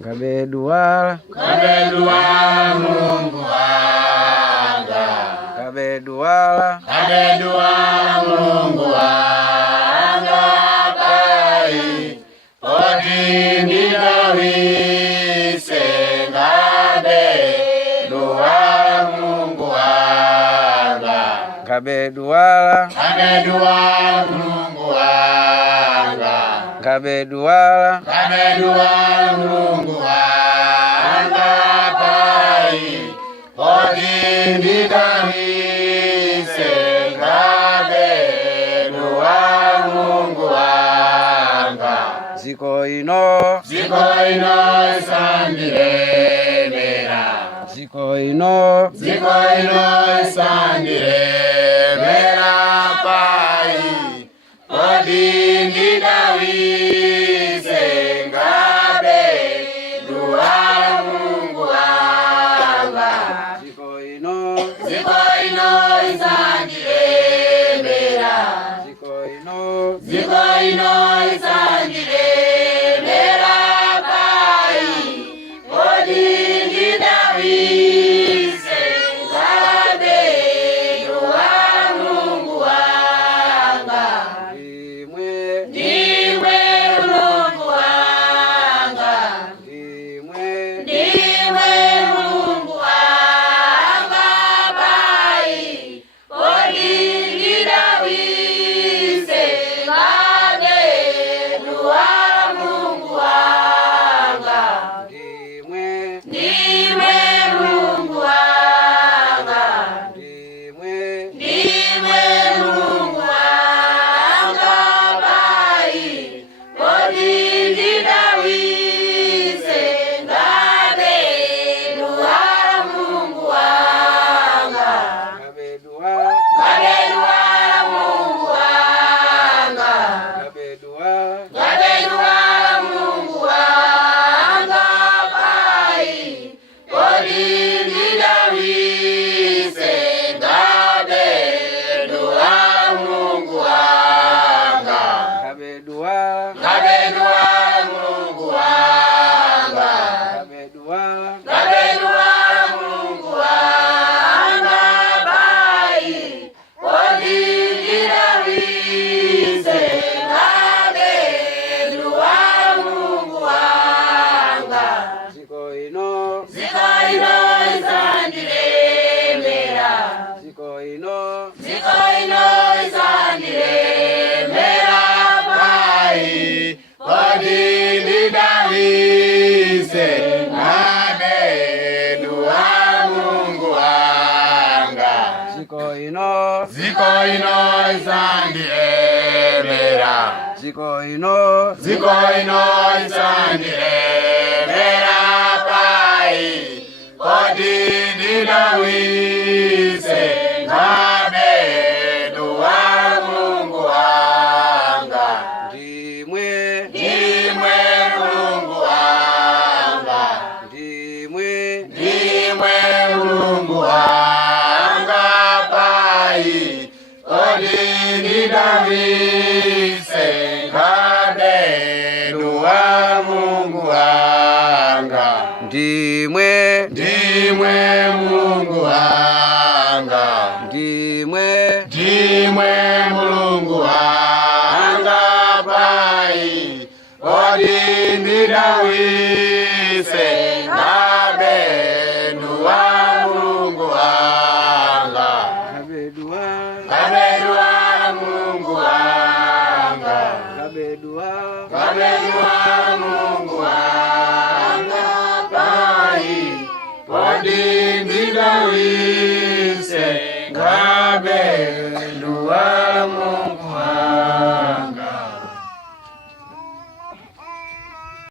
Ngabe dua Mulungu wanga. Ngabe dua Mulungu wanga. Pai podi nidawise. Ngabe dua Mulungu wanga. Ngabe dua Mulungu wanga. Ngabe dua Mulungu wanga. Pai podi nidawise. Ngabe dua Mulungu wanga. Ziko ino isandiremera. Ziko ino isandiremera. Pai podi nidawise. Ngabe dua Mulungu wanga. Ziko ino isandiremera. Ziko ino isandiremera. Pai podi nidawise. Ngabe dua Mulungu wanga. Ndimwe Mulungu wanga. Ndimwe Mulungu wanga. Pai podi nidawise. Ngabe dua Mulungu wanga. Ndimwe Mulungu wanga. Ndimwe Mulungu wanga. Pai podi nidawise. Ngabe dua Mulungu wanga. Ngabe dua Mulungu wanga. Ngabe dua Mulungu wanga. Pai podi nidawise. Ngabe dua Mulungu wanga. Ngabe dua Mulungu wanga. Ngabe dua Mulungu wanga. Pai podi nidawise. Ngabe dua Mulungu wanga. Ziko ino isandiremera. Ziko ino isandiremera. Pai podi nidawise. Ngabe dua Mulungu wanga. Ziko ino isandiremera. Ziko ino isandiremera. Pai podi nidawise. Ngabe dua Mulungu wanga. Ndimwe Mulungu wanga. Ndimwe Mulungu wanga. Pai podi nidawise. Ngabe dua Mulungu wanga. Ndimwe Mulungu wanga. Ndimwe Mulungu wanga. Pai podi nidawise. Ngabe dua Mulungu wanga. Ngabe dua Mulungu wanga. Ngabe dua Mulungu wanga. Pai podi nidawise. Ngabe dua